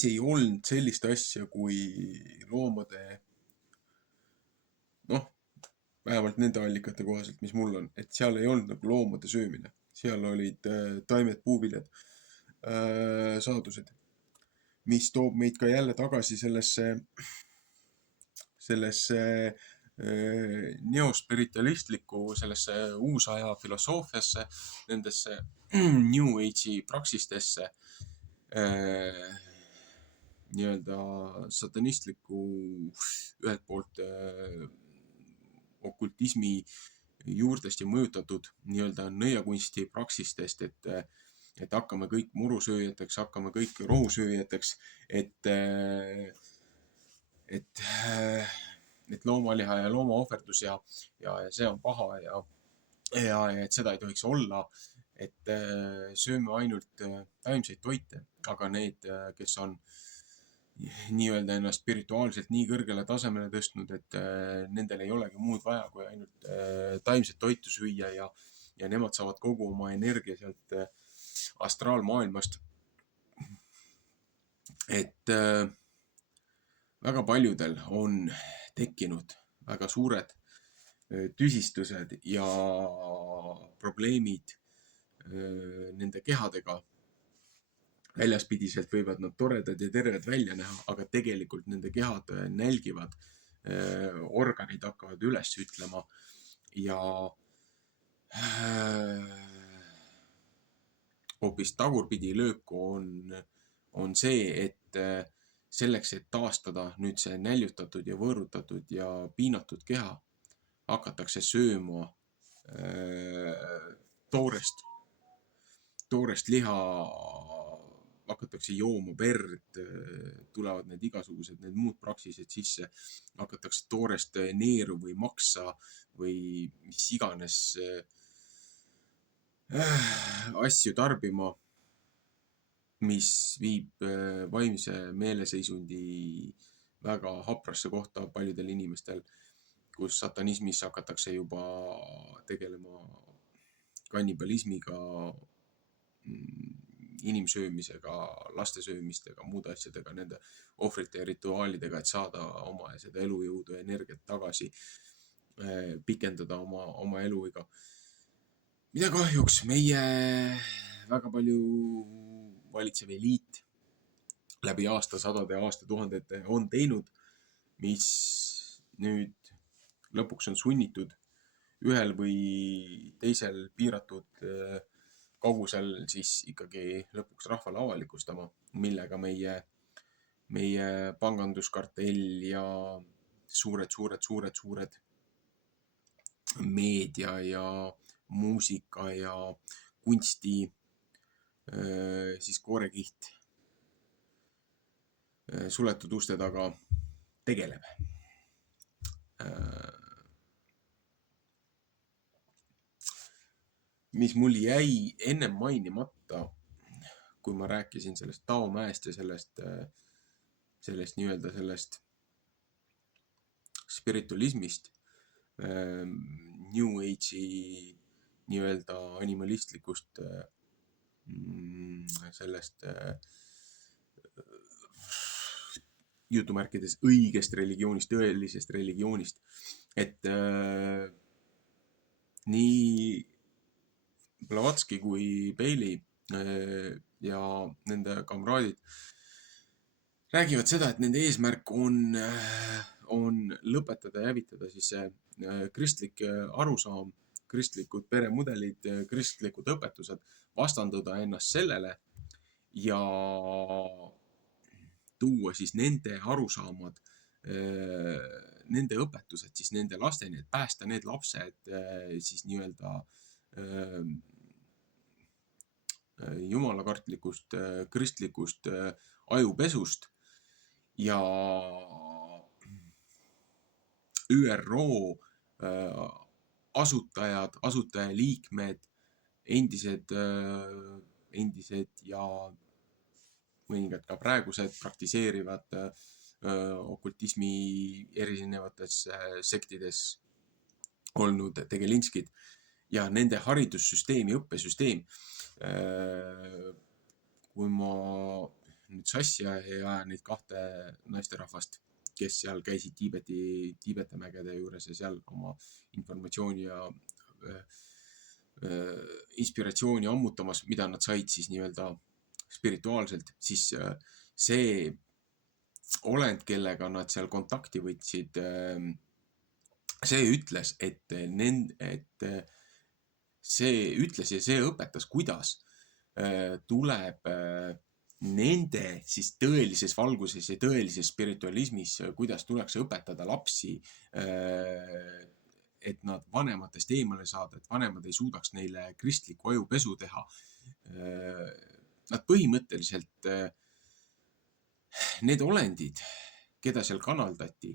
ei olnud sellist asja kui loomade, vähemalt nende allikate kohaselt, mis mul on, et seal ei olnud nagu loomade söömine. Seal olid taimed, puuviljad, saadused, mis toob meid ka jälle tagasi sellesse neospiritualistlikku, sellesse uusaja filosoofiasse, nendesse New Age'i praksistesse, nii-öelda satanistliku ühelt poolt okultismi juurtest ja mõjutatud nii-öelda nõiakunsti praksistest, et hakkame kõik murusööjateks, hakkame kõik rohusööjateks, et loomaliha ja loomaohverdus ja see on paha ja et seda ei tohiks olla, et sööme ainult taimseid toite, aga need, kes on nii-öelda ennast spirituaalselt nii kõrgele tasemele tõstnud, et nendel ei olegi muud vaja, kui ainult taimset toitu süüa ja nemad saavad kogu oma energia sealt astraalmaailmast. Et väga paljudel on tekkinud väga suured tüsistused ja probleemid nende kehadega. Väljaspidiselt võivad nad toredad ja terved välja näha, aga tegelikult nende kehad nälgivad, organid hakkavad üles ütlema ja hoopis tagurpidi löök on see, et selleks, et taastada nüüd see näljutatud ja võõrutatud ja piinatud keha, hakatakse sööma toorest liha, hakatakse jooma verd, tulevad need igasugused need muud praksised sisse, hakatakse toorest neeru või maksa või mis iganes asju tarbima, mis viib vaimse meeleseisundi väga haprasse kohta paljudel inimestel, kus satanismis hakatakse juba tegelema kannibalismiga, inimsöömisega, laste söömistega, muude asjadega, nende ohvrite ja rituaalidega, et saada oma seda elujõudu ja energiat tagasi, pikendada oma eluiga. Mida kahjuks meie väga palju valitsev eliit läbi aastasadade ja aastatuhandete on teinud, mis nüüd lõpuks on sunnitud ühel või teisel piiratud kogusel siis ikkagi lõpuks rahvale avalikustama, millega meie panganduskartell ja suured meedia ja muusika ja kunsti siis koorekiht suletud uste taga tegeleb. Mis mul jäi ennem mainimata, kui ma rääkisin sellest Taomäest ja sellest nii-öelda sellest spiritualismist, New Age'i nii-öelda animalistlikust sellest jutumärkides õigest religioonist, tõelisest religioonist, et nii Blavatsky kui Bailey ja nende kamraadid räägivad seda, et nende eesmärk on lõpetada ja hävitada siis see kristlik arusaam, kristlikud peremudelid, kristlikud õpetused, vastanduda ennast sellele ja tuua siis nende arusaamad, nende õpetused siis nende lasteni, et päästa need lapsed siis nii-öelda jumalakartlikust, kristlikust ajupesust ja ÜRO asutajaliikmed, endised ja mõningad ka praegused praktiseerivad okultismi erinevates sektides olnud tegelinskid ja nende haridussüsteem ja õppesüsteem. Kui ma nüüd sassi ei aja neid kahte naisterahvast, kes seal käisid Tiibeti mägede juures ja seal oma informatsiooni ja inspiratsiooni ammutamas, mida nad said siis nii-öelda spirituaalselt, siis see olend, kellega nad seal kontakti võtsid, see ütles, et see ütles ja see õpetas, kuidas tuleb nende siis tõelises valguses ja tõelises spiritualismis, kuidas tuleks õpetada lapsi, et nad vanematest eemale saada, et vanemad ei suudaks neile kristlikku ajupesu teha. Nad põhimõtteliselt, need olendid, keda seal kanaldati,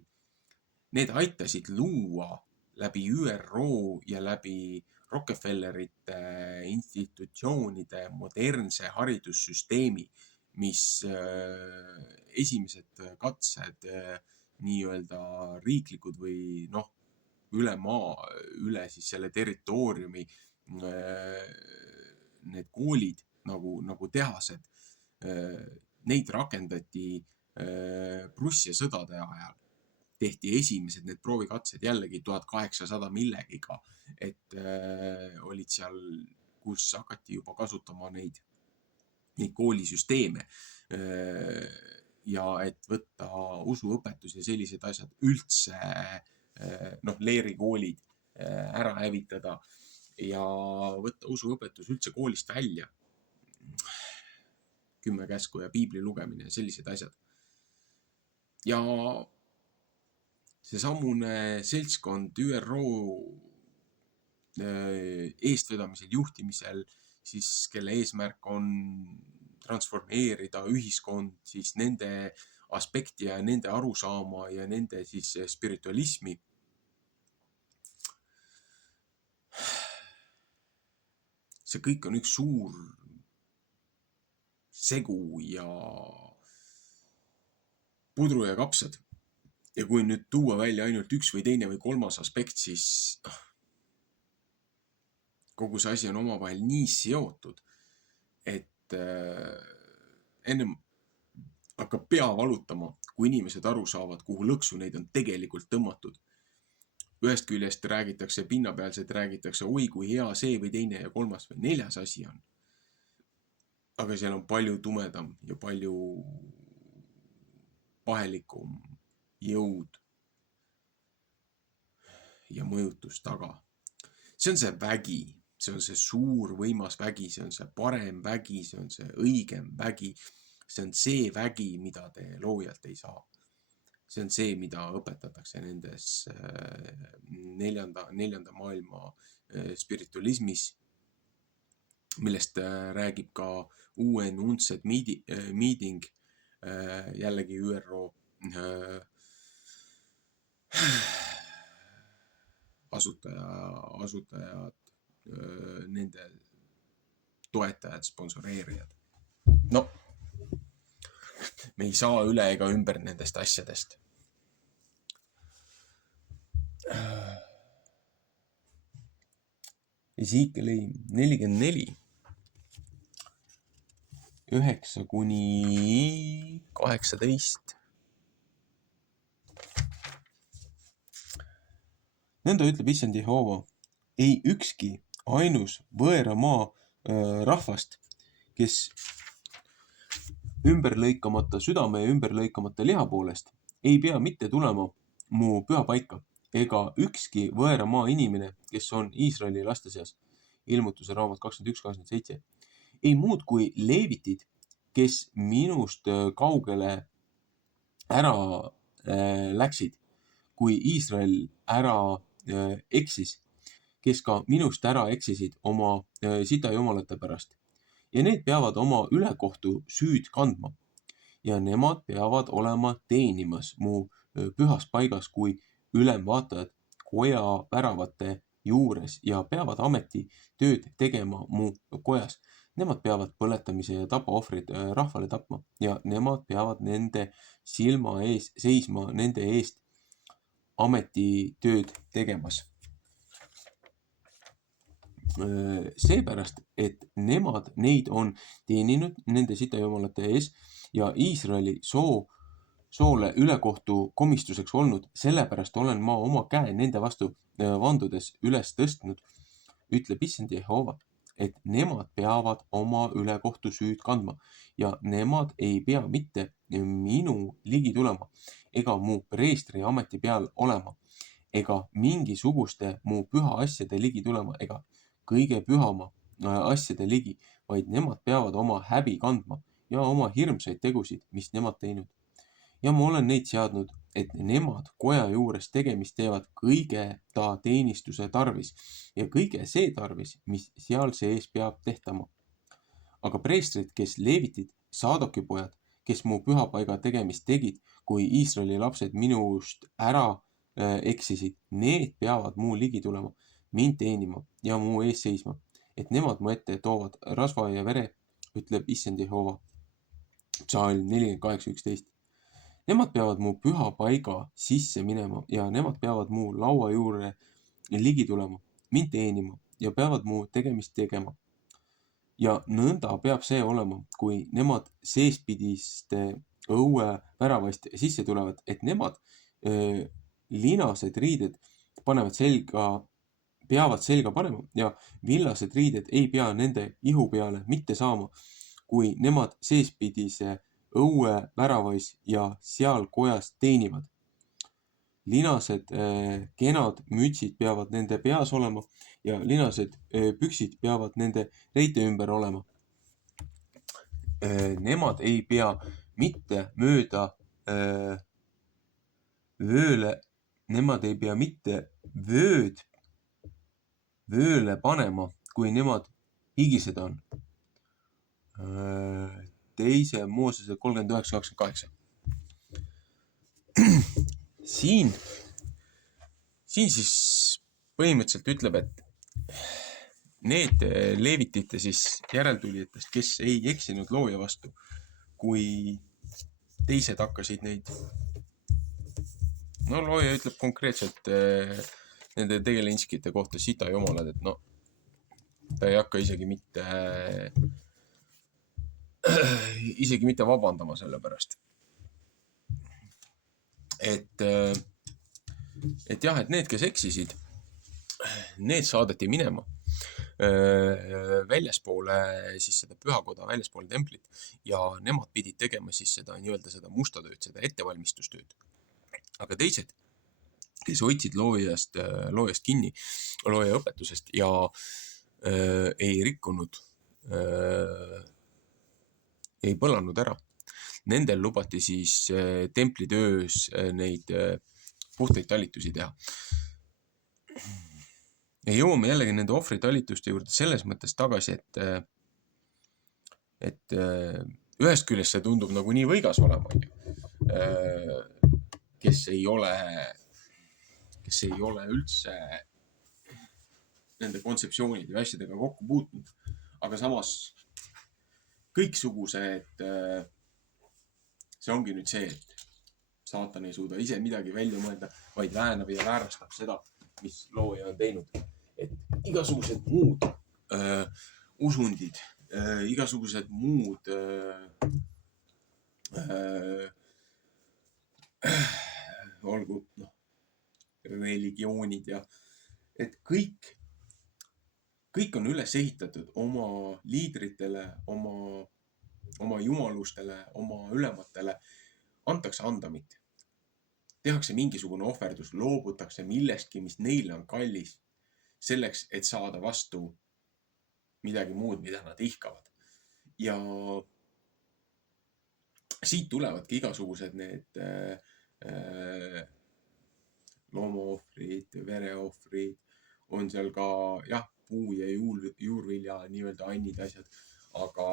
need aitasid luua läbi ÜRO ja läbi Rockefellerite institutsioonide modernse haridussüsteemi, mis esimesed katsed nii-öelda riiklikud või üle maa, üle siis selle territooriumi need koolid nagu tehased, neid rakendati Prussia sõdade ajal. Tehti esimesed need proovikatsed jällegi 1800 millegiga, et olid seal, kus hakati juba kasutama neid koolisüsteeme ja et võtta usuõpetus ja sellised asjad üldse, leerikoolid ära hävitada ja võtta usuõpetus üldse koolist välja. 10 käsku ja piibli lugemine ja sellised asjad. Ja seesamune seltskond ÜRO eestvedamisel, juhtimisel, siis kelle eesmärk on transformeerida ühiskond siis nende aspekti ja nende arusaama ja nende siis spiritualismi. See kõik on üks suur segu ja pudru ja kapsad. Ja kui nüüd tuua välja ainult üks või teine või kolmas aspekt, siis kogu see asi on omavahel nii seotud, et ennem hakkab pea valutama, kui inimesed aru saavad, kuhu lõksu neid on tegelikult tõmmatud. Ühest küljest räägitakse pinnapealselt, räägitakse, oi kui hea see või teine ja kolmas või neljas asi on. Aga seal on palju tumedam ja palju pahelikum jõud ja mõjutus taga. See on see vägi, see on see suur võimas vägi, see on see parem vägi, see on see õigem vägi, see on see vägi, mida te loojalt ei saa. See on see, mida õpetatakse nendes neljanda maailma spiritualismis, millest räägib ka UN UNCED meeting, jällegi ÜRO asutajad, nende toetajad, sponsoreerijad. Me ei saa üle ega ümber nendest asjadest. Ezekieli 44, 9-18. Nõnda ütleb issand Jehova, ei ükski ainus võõra maa rahvast, kes ümberlõikamata südame ja ümberlõikamata liha poolest, ei pea mitte tulema mu pühapaika, ega ükski võõra maa inimene, kes on Iisraeli laste seas, ilmutuse raamat 21-27, ei muud kui leevitid, kes minust kaugele ära läksid, kui Iisrael ära eksis, kes ka minust ära eksisid oma sitajumalate pärast. Ja need peavad oma ülekohtu süüd kandma. Ja nemad peavad olema teenimas mu pühas paigas kui ülemvaatajad koja väravate juures ja peavad ametitööd tegema mu kojas. Nemad peavad põletamise ja tapaohvrid rahvale tapma ja nemad peavad nende silma ees seisma nende eest ametitööd tegemas. Seepärast, et nemad neid on teeninud nende sitajumalate ees ja Iisraeli soole ülekohtu komistuseks olnud, sellepärast olen ma oma käe nende vastu vandudes üles tõstnud, ütleb issand Jehova, et nemad peavad oma ülekohtu süüd kandma ja nemad ei pea mitte minu ligi tulema ega mu preestri ameti peal olema ega mingisuguste mu püha asjade ligi tulema ega kõige pühama asjade ligi, vaid nemad peavad oma häbi kandma ja oma hirmsaid tegusid, mis nemad teinud. Ja ma olen neid seadnud, et nemad koja juures tegemist teevad kõige ta teenistuse tarvis ja kõige see tarvis, mis seal sees peab tehtama. Aga preestrid, kes leevitid, saadokipojad, kes mu pühapaiga tegemist tegid, kui Iisraeli lapsed minust ära eksisid, need peavad mu ligi tulema, mind teenima ja mu ees seisma, et nemad mu ette toovad rasva ja vere, ütleb Issand Jehova. Psalm 48:11. Nemad peavad mu pühapaiga sisse minema ja nemad peavad mu laua juurde ligi tulema, mind teenima ja peavad mu tegemist tegema. Ja nõnda peab see olema, kui nemad seespidiste õue väravast sisse tulevad, et nemad linased riided peavad selga panema ja villased riided ei pea nende ihu peale mitte saama, kui nemad seespidise õue väravais ja seal kojas teenivad. Linased kenad mütsid peavad nende peas olema ja linased püksid peavad nende reite ümber olema. Nemad ei pea mitte mööda vööle panema, kui nemad higised on. 2 Moosese 39:28. Siin siis põhimõtteliselt ütleb, et need leevitite siis järeltulijatest, kes ei eksinud looja vastu, kui teised hakkasid neid, no looja ütleb konkreetselt nende tegelinskite kohta sita jumalad, et no ta ei hakka isegi mitte vabandama selle pärast. Et jah, et need, kes eksisid, need saadeti minema väljaspoole siis seda pühakoda, väljaspoole templit ja nemad pidid tegema siis seda seda musta tööd, seda ettevalmistustööd. Aga teised, kes hoidsid loojast kinni, looja õpetusest ja ei rikkunud, ei põlanud ära, nendel lubati siis templitöös neid puhtaid talitusi teha. Ja jõuame jällegi nende ohvritalituste juurde selles mõttes tagasi, et ühest küljest see tundub nagu nii võigas olema, kes ei ole üldse nende kontseptsioonide ja asjadega kokku puutnud, aga samas kõiksugused, see ongi nüüd see, et saatan ei suuda ise midagi välja mõelda, vaid väänab ja väärastab seda, mis looja on teinud. Et igasugused muud usundid, igasugused muud olgu religioonid ja et kõik on üles ehitatud oma liidritele, oma jumalustele, oma ülematele, antakse andamit. Tehakse mingisugune ohverdus, loobutakse millestki, mis neile on kallis, selleks, et saada vastu midagi muud, mida nad ihkavad. Ja siit tulevadki igasugused need loomaohvrid, vereohvrid, on seal ka jah, puu- ja juurvilja nii-öelda annid asjad, aga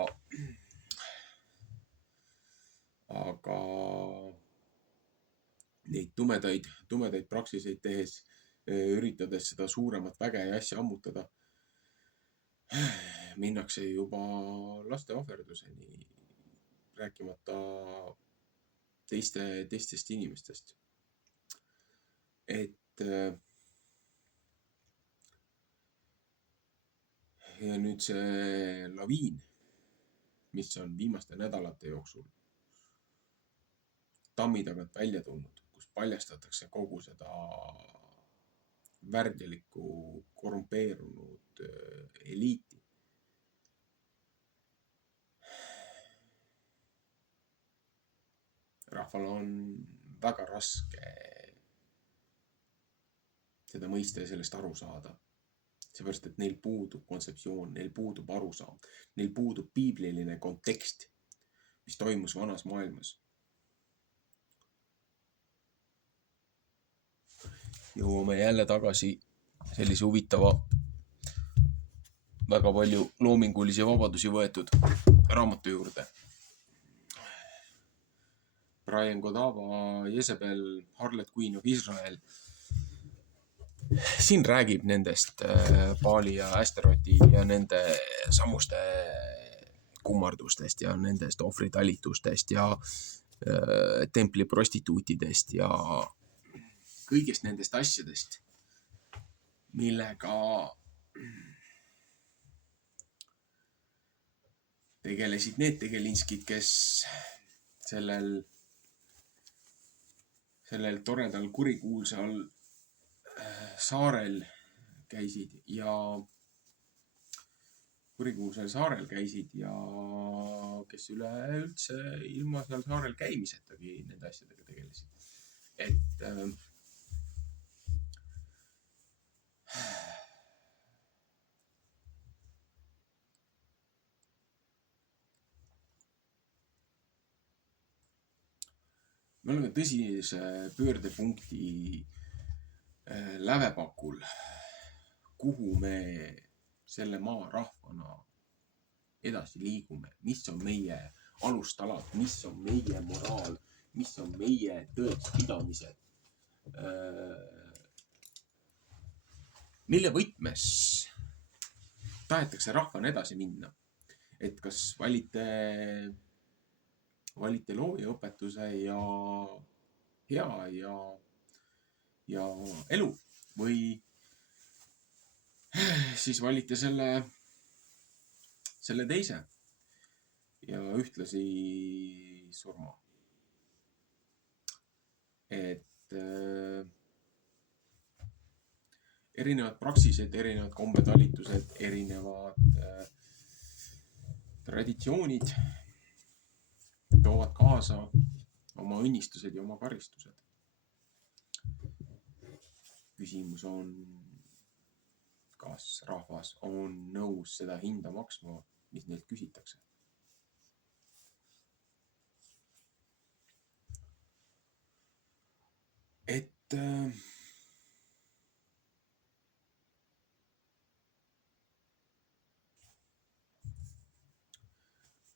neid tumedaid praksiseid tehes, üritades seda suuremat väge ja asja ammutada, minnakse juba laste ohverduseni, rääkimata teistest inimestest. Et ja nüüd see laviin, mis on viimaste nädalate jooksul tammi tagant välja tulnud, kus paljastatakse kogu seda värdjalikku, korrumpeerunud eliiti. Rahval on väga raske seda mõista ja sellest aru saada. Seepärast, et neil puudub kontseptsioon, neil puudub arusaam, neil puudub piibliline kontekst, mis toimus vanas maailmas. Jõuame jälle tagasi sellise huvitava, väga palju loomingulisi vabadusi võetud raamatu juurde. Brian Godava Jezebel, Harlot Queen of Israel. Siin räägib nendest Baali ja Asteroti ja nende samuste kummardustest ja nendest ohvritalitustest ja templi prostituutidest ja kõigest nendest asjadest, millega tegelesid need tegelinskid, kes sellel toredal kurikuulsal saarel käisid ja kes üleüldse ilma seal saarel käimisetagi nende asjadega tegelesid. Et me oleme tõsise pöördepunkti lävepakul, kuhu me selle maa rahvana edasi liigume, mis on meie alustalad, mis on meie moraal, mis on meie tõekspidamised, mille võtmes tahetakse rahvana edasi minna. Et kas valite loojaõpetuse ja hea ja elu või siis valite selle teise ja ühtlasi surma. Et erinevad praksised, erinevad kombetalitused, erinevad traditsioonid toovad kaasa oma õnnistused ja oma karistused. Küsimus on, kas rahvas on nõus seda hinda maksma, mis neilt küsitakse. Et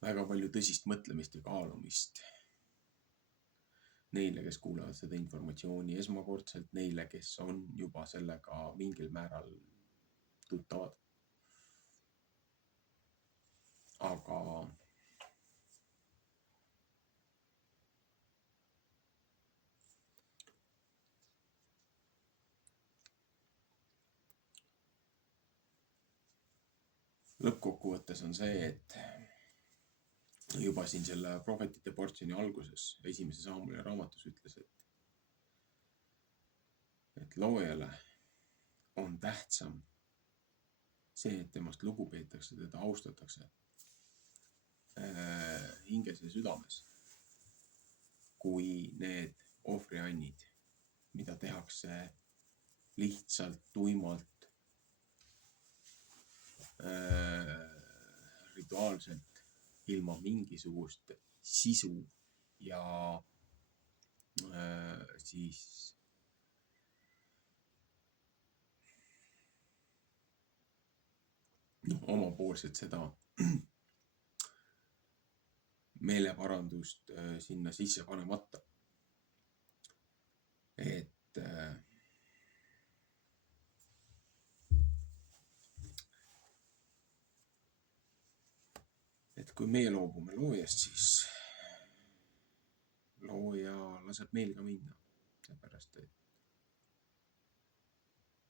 väga palju tõsist mõtlemist ja kaalumist neile, kes kuulevad seda informatsiooni esmakordselt, neile, kes on juba sellega mingil määral tuttavad. Aga lõppkokkuvõttes on see, et juba siin selle prohvetite portsjoni alguses, esimese Saamuli raamatus ütles, et loojale on tähtsam see, et temast lugu peetakse, teda austatakse hinges ja südames, kui need ohvriannid, mida tehakse lihtsalt, tuimalt, rituaalselt, ilma mingisugust sisu ja siis omapoolset seda meeleparandust sinna sisse panemata. Et kui meie loobume loojast, siis looja laseb meil ka minna. Seepärast, et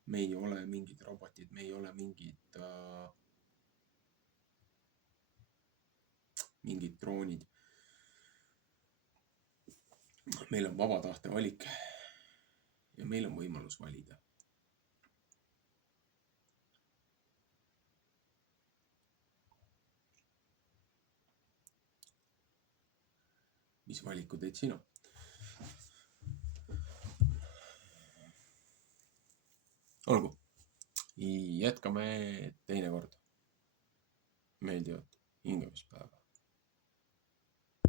me ei ole mingid robotid, me ei ole mingid droonid. Meil on vaba tahte valik ja meil on võimalus valida. Mis valiku teed sina? Olgu, jätkame teinekord. Meeldivat hingemispäeva.